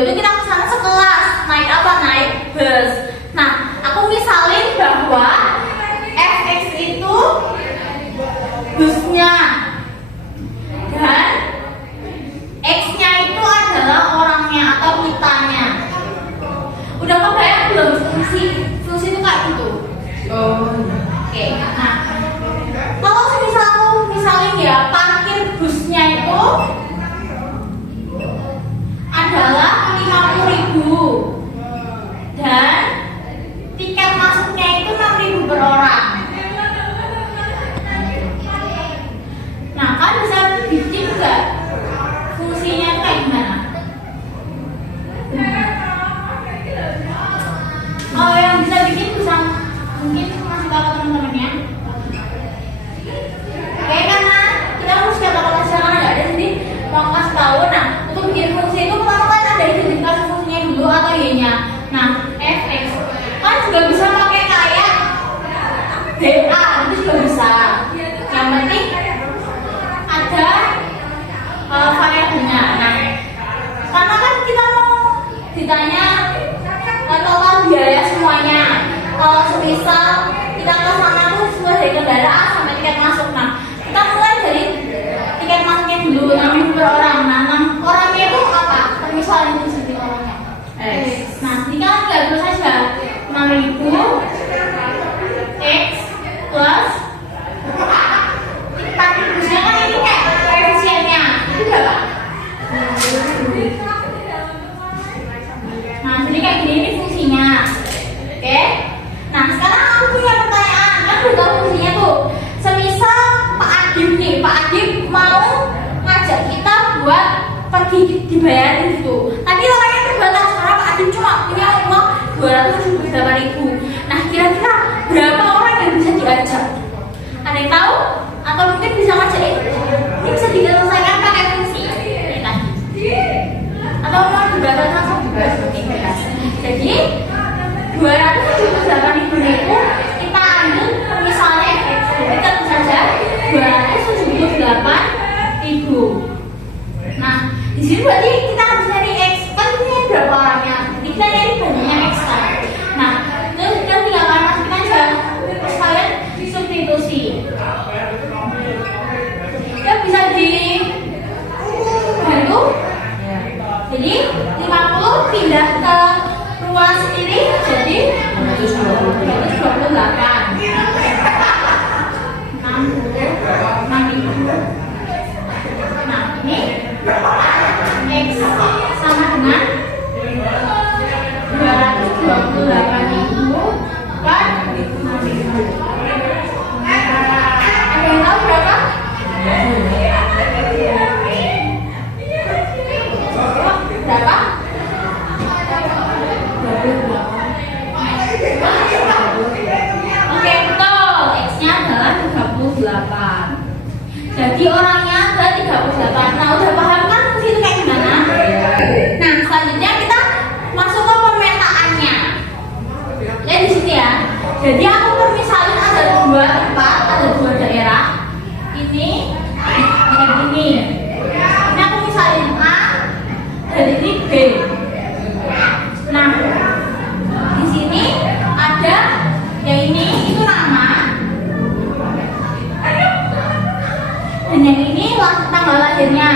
itu kita ke sana sekelas. Naik apa? Naik bus. Nah, aku misalin bahwa fx itu busnya dan x-nya itu adalah orangnya atau kitanya. Udah kebayang belum fungsi itu kayak gitu? Oke. Nah, kalau semisal aku misalin ya parkir busnya itu adalah 50.000 dan tiket masuknya itu 6.000 per orang. Nah, kan bisa bikin nggak fungsinya itu kayak gimana? Kalau yang bisa bikin bisa mungkin masih tahu teman-temannya. Oke, karena kita harus kata-kata sekarang nggak ada, jadi mau kasih tahu. Nah, untuk bikin fungsi itu pertama kan ada identifikasi fungsinya dulu atau y-nya. Nah, fx kan juga bisa pakai kayak dA, itu juga bisa. Yang penting ada variabelnya. Nah, karena kan kita mau ditanya total biaya semuanya. Kalau semisal kita ke sana tuh semua dari kendaraan sampai tiket masuk. Nah, kita mulai dari tiket masuknya dulu 6.000 per orang. Nah, orangnya itu apa? Misalnya di sini orangnya X. Nah, dikalikan terus saja 6.000 X plus parkir busnya kan ini kayak koefisiennya itu berapa? Nah, jadi kayak gini ini fungsinya. Oke. Nah, sekarang aku punya pertanyaan. Kan udah tahu fungsinya tuh. Semisal Pak Adib nih, Pak Adib mau ngajak kita buat pergi dibayarin gitu. Tapi orangnya terbatas karena Pak Adib cuma punya uang 278.000. Nah, kira-kira berapa orang yang bisa diajak? Ada yang tahu? Atau mungkin bisa ngajak ini bisa diselesaikan pakai fungsi ini tadi. Atau mau dibahas langsung dibahas. Jadi 278.000 itu kita ambil misalnya X, kita tentu saja 278.000. Nah, di sini berarti kita harus nyari X, kan ini berapa orangnya? Jadi kita nyari banyaknya X kan. Nah, itu kita tinggal masukkan aja sekalian substitusi. Kita bisa dibantu. Jadi 50 pindah ke ruang sendiri jadi 128. 6.000. Nah, ini X sama dengan 228.000 kan 6.000. Ada yang tahu berapa? Berapa? Oke, betul. X-nya adalah 38. Jadi orangnya ada 38. Nah, udah paham kan fungsi itu kayak gimana? Nah, selanjutnya kita masuk ke pemetaannya. Lihat di sini ya. Jadi aku permisalin ada dua tempat, ada dua daerah. Ini. Ini aku misalin A dan ini B. Nah, di sini ada yang ini itu nama. Dan yang ini tanggal lahirnya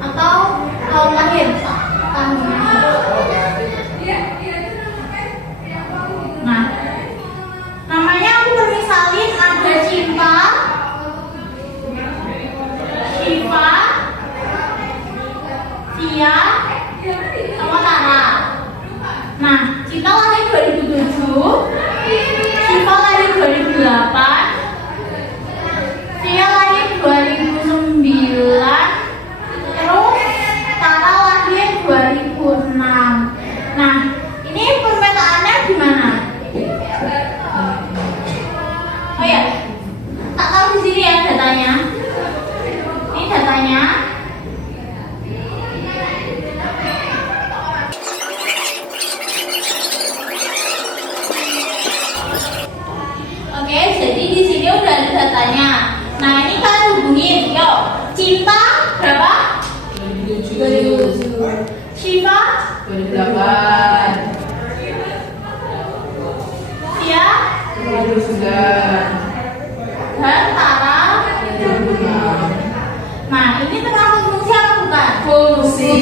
atau tahun lahir tahunnya. Nah, namanya aku bermisalin ada Cinta, Syifa, Tia, sama Tara. Nah, Cinta lahir 2007, Syifa lahir 2008, Tia lahir 2009, terus Tara lahir 2006. Nah, ini pemetaannya gimana? Oh ya, tak tahu di sini ya datanya. Ini datanya. Shiva 2008. Tia 2009. dan Tara. 2006. Nah, ini termasuk fungsi apa bukan? Fungsi.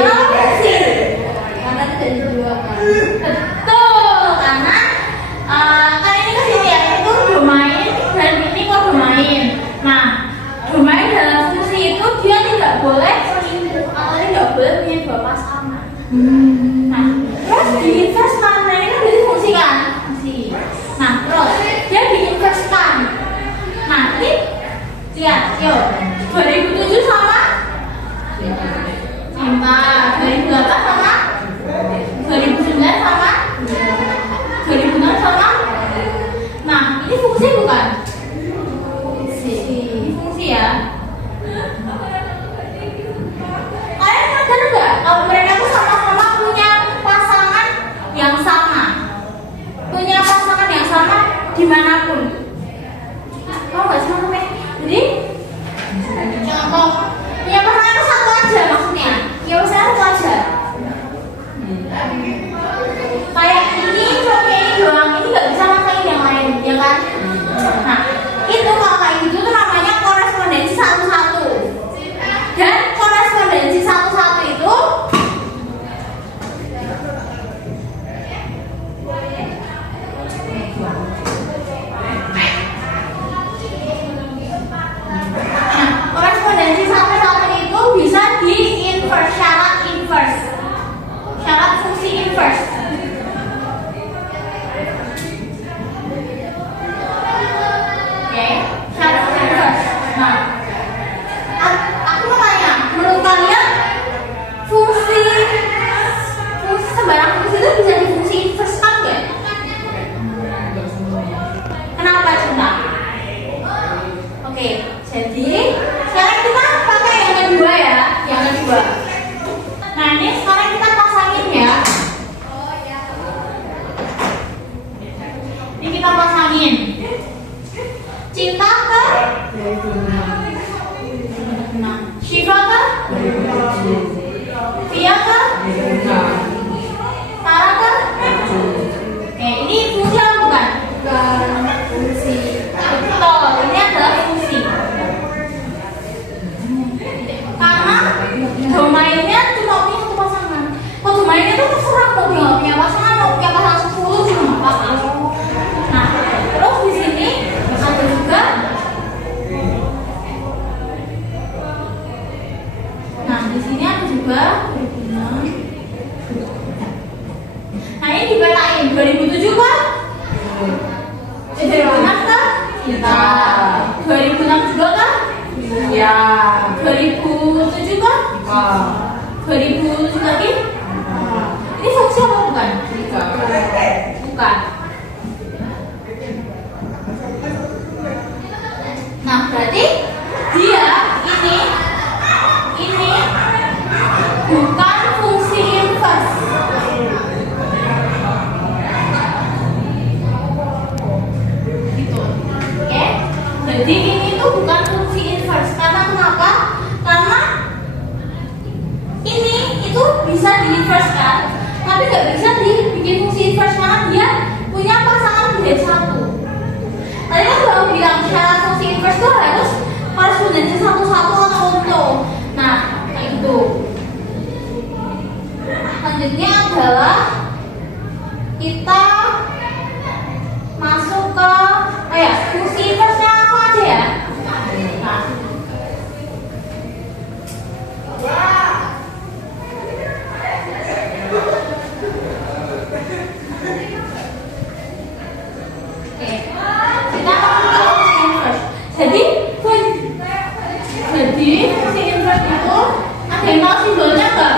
Kenapa fungsi? Karena tidak diduakan. Betul, karena kan ini kesini ya, itu domain dan ini kok domain. Nah, domain dalam fungsi itu dia tidak boleh selingkuh atau tidak boleh punya dua pasangan. Nah, terus diinvestkan, nah ini kan berarti fungsi kan? Fungsi. Nah, terus dia diinvestkan. Nah, ini lihat, yuk 2007 sama cinta, 2008 sama 2009 sama 2006 sama. Nah, ini fungsi bukan? Fungsi. Ini fungsi ya. Kalian sadar nggak kalau mereka tuh sama-sama punya pasangan yang sama, punya pasangan yang sama dimanapun. Tahu nggak sih maksudnya? Jadi contoh punya pasangan itu satu aja maksudnya. Ya usaha satu aja. Kayak ini cuma ini doang, ini nggak bisa masain yang lain, ya kan? Nah, itu kalau kayak gitu tuh namanya korespondensi satu-satu. Dan korespondensi satu-satu itu korespondensi satu-satu itu bisa di inverse, syarat inverse, syarat fungsi inverse. Oke, syarat inverse. Nah, aku mau tanya, menurut kalian fungsi sembarang fungsi itu bisa difungsi inverse kan nggak? Kenapa cinta? Oke, jadi sekarang kita pakai yang kedua ya, yang kedua. Nah ini sekarang kita pasangin ya. Ini kita pasangin. Cinta ke 2006. Shiva ke 2007. Tia ke 2006. Tara ke. Oke, ini fungsi apa bukan? Bukan fungsi. Betul, ini adalah fungsi. Karena domainnya cuma punya satu pasangan. Kalau domainnya itu terserah mau dia nggak punya pasangan, mau punya pasangan 10 juga nggak apa-apa. Nah, terus di sini ada juga. Nah, di sini ada juga. Nah, ini dibetain 2007 kan? 2006 kan? Kita. 2006 juga kan? Ya. 2007 kan? 2007 lagi? Ini fungsi apa bukan? Bukan. Nah, berarti dia ini bukan fungsi inverse. Gitu. Oke? Jadi ini tuh bukan fungsi inverse. Karena kenapa? Karena ini itu bisa di inverse kan, tapi nggak bisa dibikin fungsi inverse karena dia punya pasangan menjadi satu. Tadi kan baru bilang syarat fungsi inverse itu harus korespondensi satu-satu atau utuh. Nah, kayak gitu. Selanjutnya adalah kita masuk ke fungsi inverse-nya apa aja ya? Nah, oke, kita masuk ke fungsi inverse. Jadi fungsi inverse itu ada yang tahu simbolnya nggak?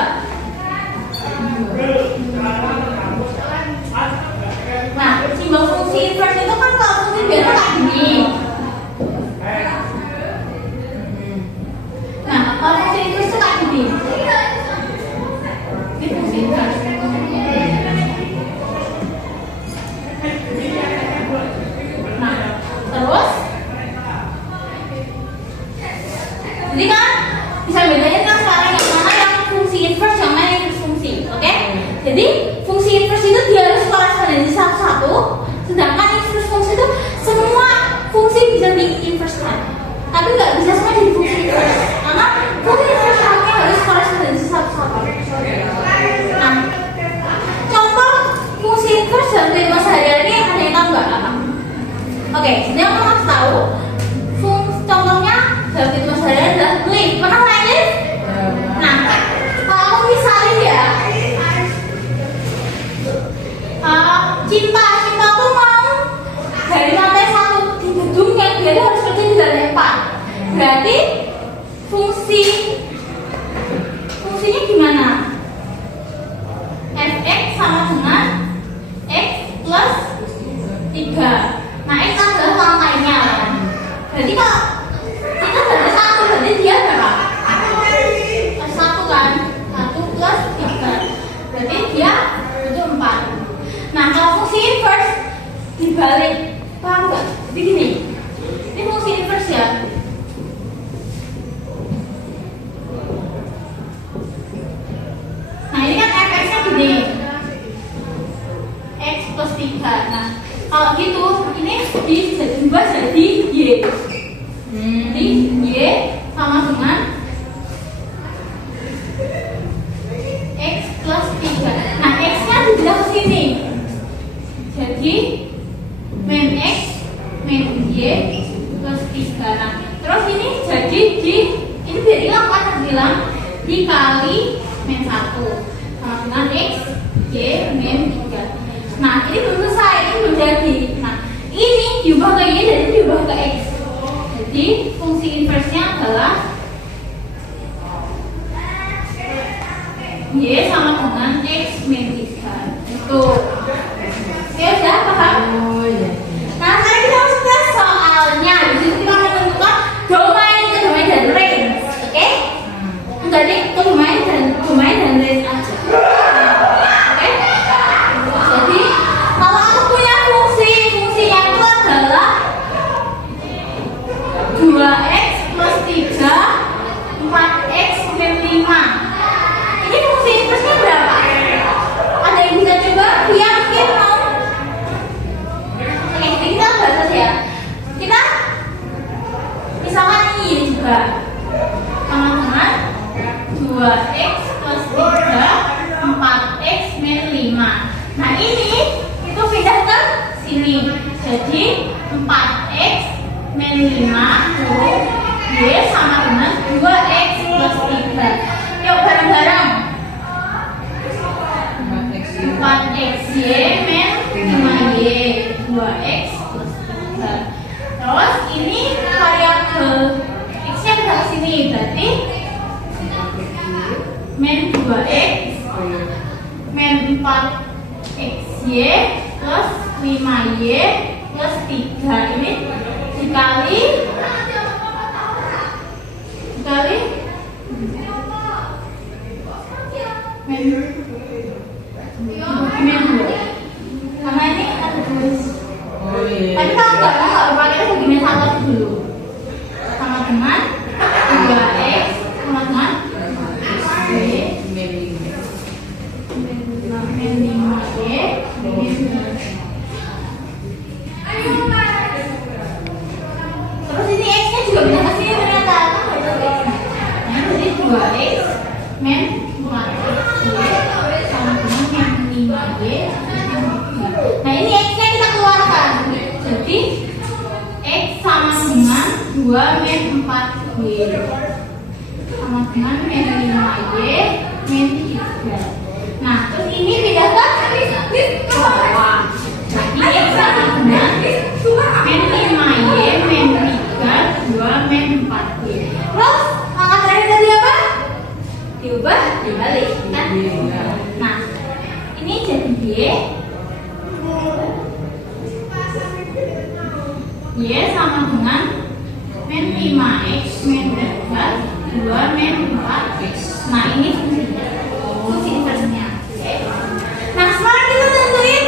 Nah, kalau gitu ini diubah jadi Y. Jadi Y sama dengan X plus 3. Nah, X-nya dibelah ke sini. Jadi min X min Y plus 3. Nah, terus ini jadi ini biar hilang kan, hilang dikali min 1 sama dengan X Y min 3. Nah, ini belum selesai, ini belum jadi. Nah, ini diubah ke Y dan ini diubah ke X. Jadi fungsi inversenya adalah Y sama dengan X min 3. Itu. Oke, udah paham? Oh iya. Nah, sekarang kita masuk ke soalnya. Di sini kita menentukan domain dan range. Oke? Jadi ke domain dan range aja. Oke? Jadi kalau aku punya fungsinya itu adalah 2x plus 3 4x min 5. Ini fungsi inversnya berapa? Ada yang bisa coba? Yang mungkin mau? Oke, jadi kita bahas ya. Kita misalkan ini juga sama dengan 2x plus 3 4x min 5. Nah, ini itu pindah ke sini. Jadi 4x min 5 turun Y sama dengan 2x plus 3. Yuk bareng-bareng. 4xy min 5y 2x plus 3. Terus ini variabel x-nya pindah ke sini, berarti min 2x min 4xy plus 5y plus 3. Ini dikali min 2. Karena ini ada tulis. Oh iya. Tapi kalau nggak lupa kita begini satu dulu. Sama dengan 2x sama dengan y min 5y min 2. Terus ini x-nya juga bisa ke sini ternyata. Nah, jadi 2x min 4y sama dengan min 5y. Nah, ini x-nya kita keluarkan. Jadi x sama dengan 2 min 4y sama dengan min 5y min 3. Nah, terus ini pindah ke bawah. Jadi x sama dengan min 5y min 3 2 min 4y. Terus angka terakhir tadi apa? Diubah dibalik kan? Nah, ini jadi y sama dengan min 5x min 3 2 min 4x. Nah, ini fungsi inversnya. Nah, sekarang kita tentuin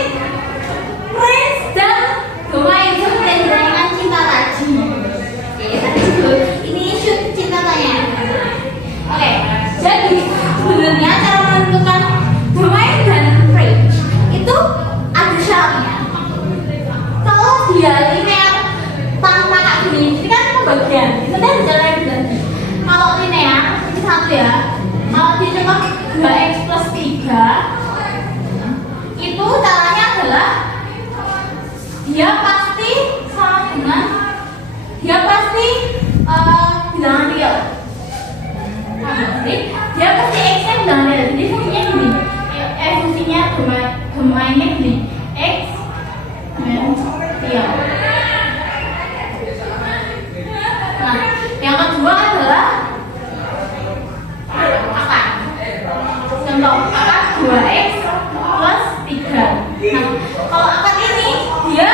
range dan domain seperti yang ditanyakan Cinta tadi. Oke, tadi dulu ini shoot Cinta tanya. Oke, jadi sebenarnya cara menentukan domain dan range itu ada syaratnya. Kalau dia linear tanpa kak gini, ini kan pembagian. Itu kan cara yang benar. Kalau linear ini satu ya. Kalau dicoba 2x plus 3 itu caranya adalah dia pasti sama dengan bilangan real. Dia pasti x-nya bilangan real. Jadi fungsinya gini. Fungsinya domainnya gini. X min real. Nah, yang kedua adalah akar. Contoh akar 2x plus 3. Nah, kalau akar ini dia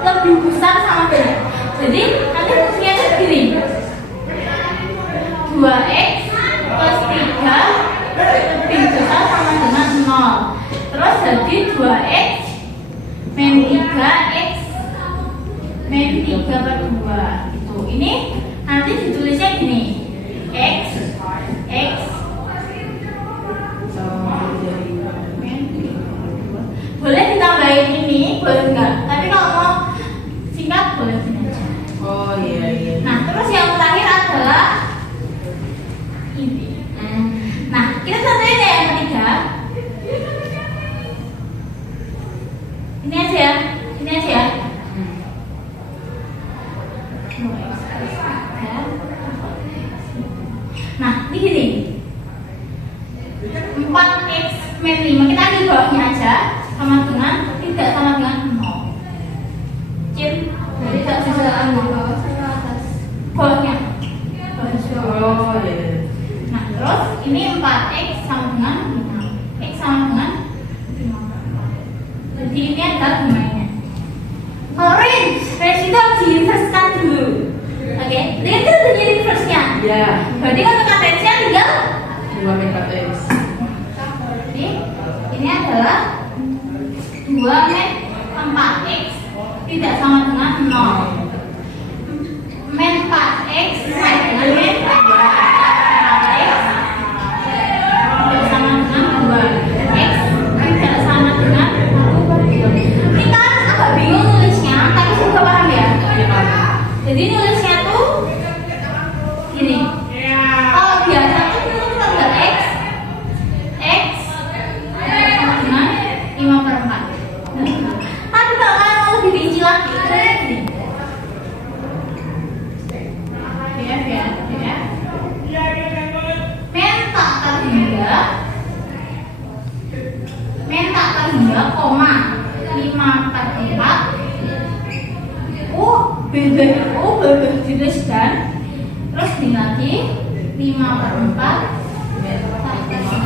lebih besar sama dengan. Jadi nanti fungsinya segini. 2x plus 3 lebih besar sama dengan 0. Terus jadi 2x min 3x min 3 per 2. Itu. Ini nanti ditulisnya gini. X boleh ditambahin ini, boleh 4x min 5. Kita di bawahnya aja sama dengan tidak sama dengan 0. Cip, Jadi tak bisa ambil bawah sama atas. bawahnya. Oh, iya. Nah, terus ini 4x sama dengan 5. X sama dengan 5. Jadi ini adalah domainnya. Oh, range itu harus di-inversekan dulu. Oke, range itu udah jadi inverse-nya. Iya. Berarti untuk range-nya tinggal 2 MX. jadi ini adalah 2 min 4x tidak sama dengan 0. Min 4x sama dengan min 4x tidak sama dengan 2. X tidak sama dengan 1. Kita agak bingung nulisnya, tapi sudah paham ya. Jadi nulisnya tuh gini. Kalau biasa tuh kita gambar X sama dengan 5/4. Tapi kalau kalian mau lebih rinci lagi, gini. Ya. Men tak terhingga, koma 5/4. bebek jenis dan terus ini lagi 5/4 tak terhingga